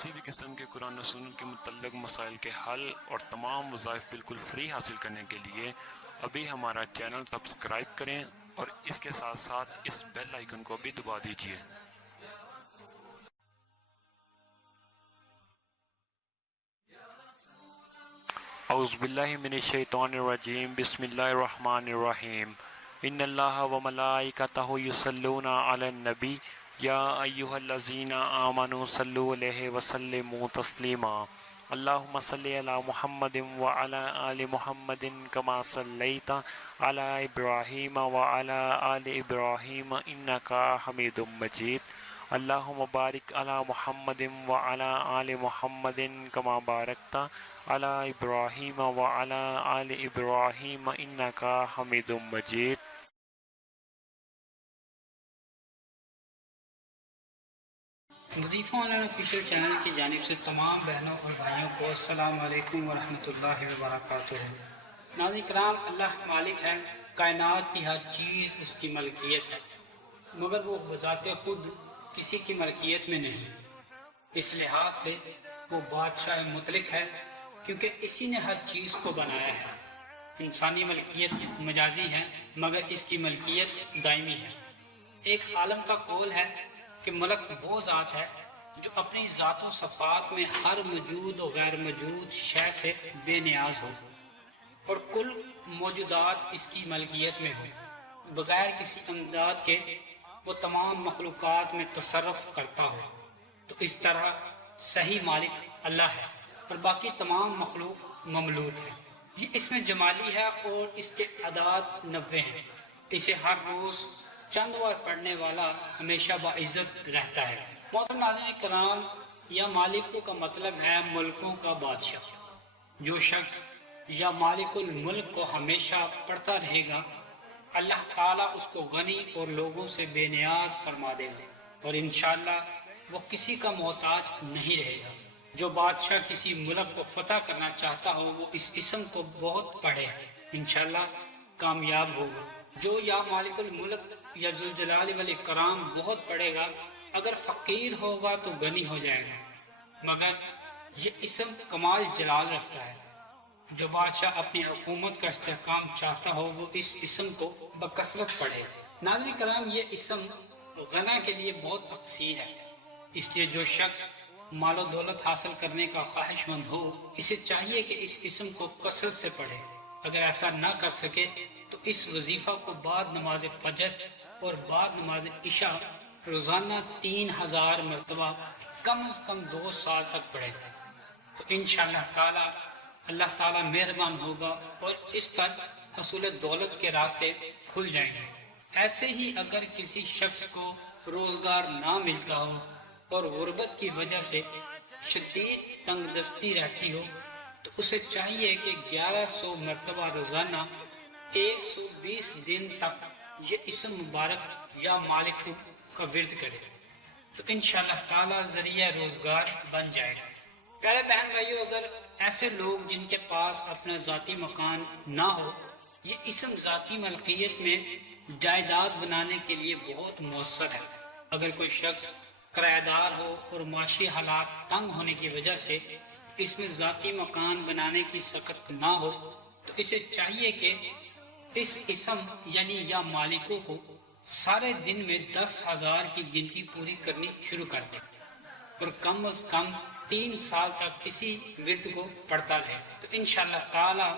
کسی بھی قسم کے قرآن و سنت کے متعلق مسائل کے حل اور تمام وظائف بالکل فری حاصل کرنے کے لیے ابھی ہمارا چینل سبسکرائب کریں اور اس کے ساتھ ساتھ اس بیل آئیکن کو بھی دبا دیجیے۔ اعوذ باللہ من الشیطان الرجیم، بسم اللہ الرحمن الرحیم۔ ان اللہ وملائکتہ یصلون علی النبی یا ایہا الذین آمنوا صلوا علیہ وسلموا تسلیما۔ اللہم صلی علی محمد وعلی آل محمد کما صلیت علی ابراہیم وعلی آل ابراہیم انکا حمید مجید۔ اللہم بارک علی محمد وعلی آل محمد کما بارکت علی ابراہیم وعلی آل ابراہیم انکا حمید مجید۔ وظیفہ آن لائن آفیشیل چینل کی جانب سے تمام بہنوں اور بھائیوں کو السلام علیکم ورحمۃ اللہ وبرکاتہ۔ ناظرین کرام، اللہ مالک ہے، کائنات کی ہر چیز اس کی ملکیت ہے، مگر وہ بذات خود کسی کی ملکیت میں نہیں۔ اس لحاظ سے وہ بادشاہ مطلق ہے، کیونکہ اسی نے ہر چیز کو بنایا ہے۔ انسانی ملکیت مجازی ہے، مگر اس کی ملکیت دائمی ہے۔ ایک عالم کا قول ہے کہ ملک وہ ذات ہے جو اپنی ذات و صفات میں ہر موجود و غیر موجود شے سے بے نیاز ہو اور کل موجودات اس کی ملکیت میں ہو۔ بغیر کسی امداد کے وہ تمام مخلوقات میں تصرف کرتا ہو، تو اس طرح صحیح مالک اللہ ہے اور باقی تمام مخلوق مملوک ہے۔ یہ اس میں جمالی ہے اور اس کے اعداد 90 ہیں۔ اسے ہر روز چند بار پڑھنے والا ہمیشہ باعزت رہتا ہے۔ محترم ناظرین کرام، یا مالکوں کا مطلب ہے ملکوں کا بادشاہ۔ جو شخص یا مالک الملک کو ہمیشہ پڑھتا رہے گا، اللہ تعالیٰ اس کو غنی اور لوگوں سے بے نیاز فرما دے گا اور انشاءاللہ وہ کسی کا محتاج نہیں رہے گا۔ جو بادشاہ کسی ملک کو فتح کرنا چاہتا ہو وہ اس اسم کو بہت پڑھے، انشاءاللہ کامیاب ہوگا۔ جو یا مالک الملک یا ذوالجلال والاکرام بہت پڑھے گا، اگر فقیر ہوگا تو غنی ہو جائے گا، مگر یہ اسم کمال جلال رکھتا ہے۔ جو بادشاہ اپنی حکومت کا استحکام چاہتا ہو وہ اس اسم کو بکثرت پڑھے۔ ناظرین کرام، یہ اسم غنا کے لیے بہت اقصی ہے، اس لیے جو شخص مال و دولت حاصل کرنے کا خواہش مند ہو اسے چاہیے کہ اس اسم کو کثرت سے پڑھے۔ اگر ایسا نہ کر سکے تو اس وظیفہ کو بعد نماز فجر اور بعد نماز عشاء روزانہ 3000 مرتبہ کم از کم 2 سال تک پڑھے، تو انشاءاللہ تعالی اللہ تعالیٰ مہربان ہوگا اور اس پر حصول دولت کے راستے کھل جائیں گے۔ ایسے ہی اگر کسی شخص کو روزگار نہ ملتا ہو اور غربت کی وجہ سے شدید تنگ دستی رہتی ہو تو اسے چاہیے کہ 1100 مرتبہ روزانہ 120 دن تک یہ اسم مبارک یا مالک کا ورد کرے، تو انشاءاللہ تعالی ذریعہ روزگار بن جائے گا۔ پیارے بہن بھائیو، اگر ایسے لوگ جن کے پاس اپنا ذاتی مکان نہ ہو، یہ اسم ذاتی ملکیت میں جائیداد بنانے کے لیے بہت مؤثر ہے۔ اگر کوئی شخص کرایہ دار ہو اور معاشی حالات تنگ ہونے کی وجہ سے اس میں ذاتی مکان بنانے کی سخت نہ ہو تو اسے چاہیے کہ اس اسم یعنی یا مالکوں کو سارے دن میں 10,000 کی گنتی پوری کرنی شروع کر دے اور کم از کم 3 سال تک اسی ورد کو پڑھتا رہے، تو انشاءاللہ تعالی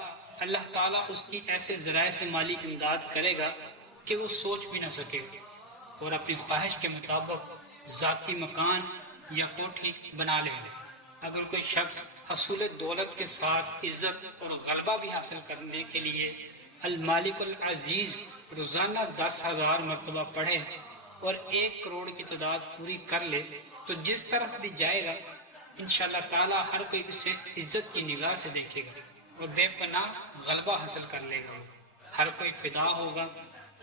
اللہ تعالیٰ اس کی ایسے ذرائع سے مالی امداد کرے گا کہ وہ سوچ بھی نہ سکے اور اپنی خواہش کے مطابق ذاتی مکان یا کوٹھی بنا لے گا۔ اگر کوئی شخص حصول دولت کے ساتھ عزت اور غلبہ بھی حاصل کرنے کے لیے المالک العزیز روزانہ 10,000 مرتبہ پڑھے اور 1 کروڑ کی تعداد پوری کر لے تو جس طرف بھی جائے گا انشاءاللہ تعالی ہر کوئی اسے عزت کی نگاہ سے دیکھے گا اور بے پناہ غلبہ حاصل کر لے گا۔ ہر کوئی فدا ہوگا۔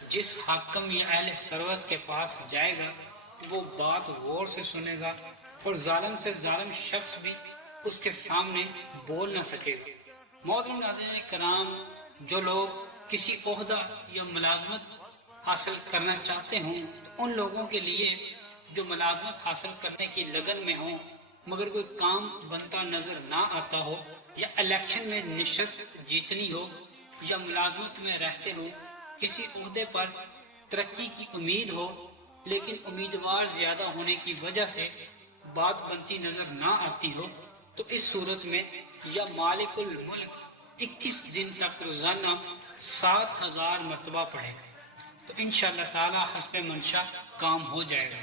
جس حاکم یا اہل ثروت کے پاس جائے گا وہ بات غور سے سنے گا اور ظالم سے ظالم شخص بھی اس کے سامنے بول نہ سکے گا۔ محترم ناظرین کرام، جو لوگ کسی عہدہ یا ملازمت حاصل کرنا چاہتے ہوں تو ان لوگوں کے لیے جو ملازمت حاصل کرنے کی لگن میں ہوں مگر کوئی کام بنتا نظر نہ آتا ہو، یا الیکشن میں نشست جیتنی ہو، یا ملازمت میں رہتے ہو کسی عہدے پر ترقی کی امید ہو، لیکن امیدوار زیادہ ہونے کی وجہ سے بات بنتی نظر نہ آتی ہو، تو اس صورت میں یا مالک الملک 21 دن تک روزانہ 7000 مرتبہ پڑھے تو انشاءاللہ تعالی حسب منشا کام ہو جائے گا۔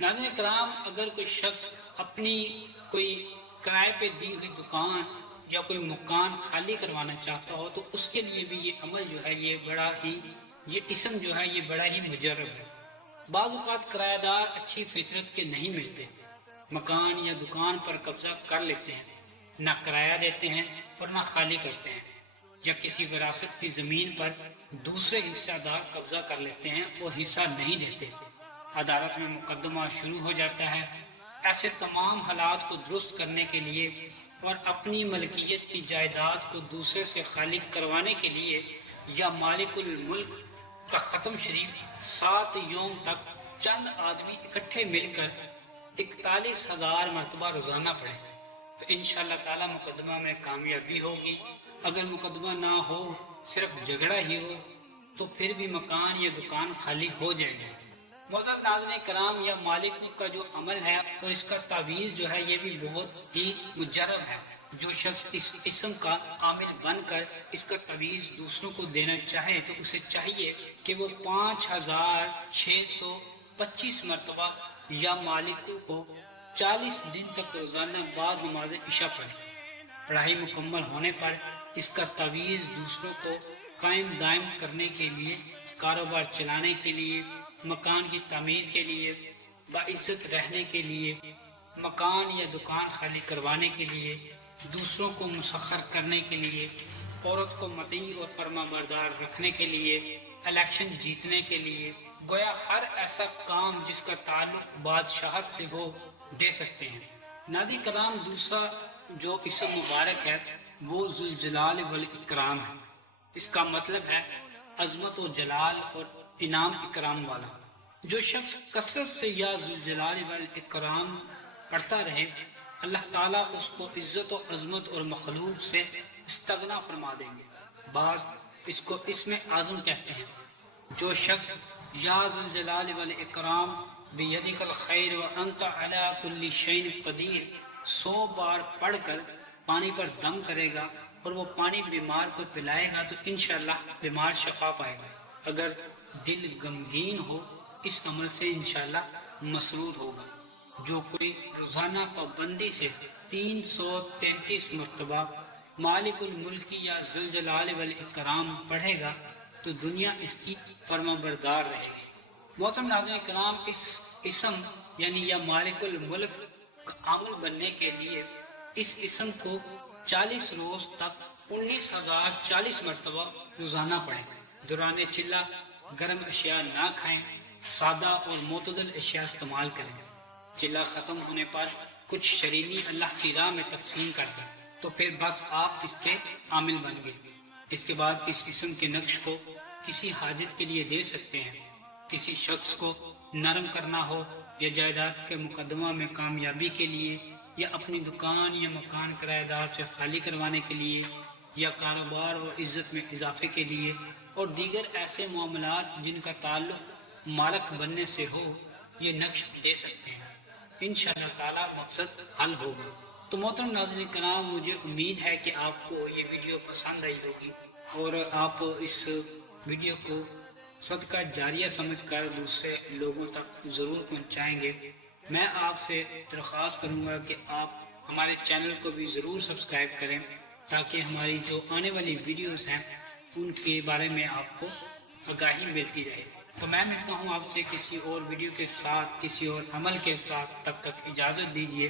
ناظرین کرام، اگر کوئی شخص اپنی کوئی کرائے پہ دی ہوئی دکان یا کوئی مکان خالی کروانا چاہتا ہو تو اس کے لیے بھی یہ عمل جو ہے یہ اسم جو ہے یہ بڑا ہی مجرب ہے۔ بعض اوقات کرایہ دار اچھی فطرت کے نہیں ملتے، مکان یا دکان پر قبضہ کر لیتے ہیں، نہ کرایہ دیتے ہیں اور نہ خالی کرتے ہیں، یا کسی وراثت کی زمین پر دوسرے حصہ دار قبضہ کر لیتے ہیں اور حصہ نہیں دیتے، عدالت میں مقدمہ شروع ہو جاتا ہے۔ ایسے تمام حالات کو درست کرنے کے لیے اور اپنی ملکیت کی جائیداد کو دوسرے سے خالی کروانے کے لیے یا مالک الملک کا ختم شریف 7 یوم تک چند آدمی اکٹھے مل کر 41,000 مرتبہ روزانہ پڑھیں تو انشاءاللہ تعالی مقدمہ میں کامیابی ہوگی۔ اگر مقدمہ نہ ہو، صرف جھگڑا ہی ہو، تو پھر بھی مکان یا دکان خالی ہو جائے گی۔ معزز ناظرین کرام، یا مالک کا جو عمل ہے اور اس کا تعویذ جو ہے یہ بھی بہت ہی مجرب ہے۔ جو شخص اس اسم کا عامل بن کر اس کا تعویذ دوسروں کو دینا چاہے تو اسے چاہیے کہ وہ 5625 مرتبہ یا مالک کو 40 دن تک روزانہ بعد نماز عشاء پڑھے۔ پڑھائی مکمل ہونے پر اس کا تعویذ دوسروں کو قائم دائم کرنے کے لیے، کاروبار چلانے کے لیے، مکان کی تعمیر کے لیے، باعزت رہنے کے لیے، مکان یا دکان خالی کروانے کے لیے، دوسروں کو مسخر کرنے کے لیے، عورت کو مطیع اور فرما بردار رکھنے کے لیے، الیکشن جیتنے کے لیے، گویا ہر ایسا کام جس کا تعلق بادشاہت سے ہو دے سکتے ہیں۔ ناظرین کرام، دوسرا جو اسم مبارک ہے وہ ذوالجلال والاکرام ہے۔ اس کا مطلب ہے عظمت و جلال اور انعام اکرام والا۔ جو شخص کثرت سے یا ذوالجلال والاکرام پڑھتا رہے، اللہ تعالیٰ اس کو عزت و عظمت اور مخلوق سے استغنا فرما دیں گے۔ بعض اس کو اسم اعظم کہتے ہیں۔ جو شخص یا ذوالجلال والاکرام بیدک الخیر وانت علی کل شیء قدیر 100 بار پڑھ کر پانی پر دم کرے گا اور وہ پانی بیمار کو پلائے گا تو انشاءاللہ بیمار شفا پائے گا۔ اگر دل غمگین ہو اس عمل سے انشاءاللہ مسرور ہوگا۔ جو کوئی روزانہ پابندی سے 333 مرتبہ مالک الملک یا ذوالجلال والاکرام پڑھے گا تو دنیا اس کی فرما بردار رہے گی۔ محترم ناظرین کرام، اس اسم یعنی یا مالک الملک کا عامل بننے کے لیے اس اسم کو 40 روز تک 19,040 مرتبہ روزانہ پڑھیں۔ دوران چلہ گرم اشیاء نہ کھائیں، سادہ اور معتدل اشیاء استعمال کریں۔ چلہ ختم ہونے پر کچھ شرینی اللہ کی راہ میں تقسیم کر دیں تو پھر بس آپ اس کے عامل بن گئے۔ اس کے بعد اس اسم کے نقش کو کسی حاجت کے لیے دے سکتے ہیں۔ کسی شخص کو نرم کرنا ہو یا جائیداد کے مقدمہ میں کامیابی کے لیے، یا اپنی دکان یا مکان کرایہ دار سے خالی کروانے کے لیے، یا کاروبار اور عزت میں اضافے کے لیے، اور دیگر ایسے معاملات جن کا تعلق مالک بننے سے ہو، یہ نقش دے سکتے ہیں۔ انشاءاللہ تعالی مقصد حل ہوگا۔ تو محترم ناظرین کرام، مجھے امید ہے کہ آپ کو یہ ویڈیو پسند آئی ہوگی اور آپ اس ویڈیو کو صدقہ جاریہ سمجھ کر دوسرے لوگوں تک ضرور پہنچائیں گے۔ میں آپ سے درخواست کروں گا کہ آپ ہمارے چینل کو بھی ضرور سبسکرائب کریں تاکہ ہماری جو آنے والی ویڈیوز ہیں ان کے بارے میں آپ کو آگاہی ملتی رہے۔ تو میں ملتا ہوں آپ سے کسی اور ویڈیو کے ساتھ، کسی اور عمل کے ساتھ۔ تب تک اجازت دیجیے۔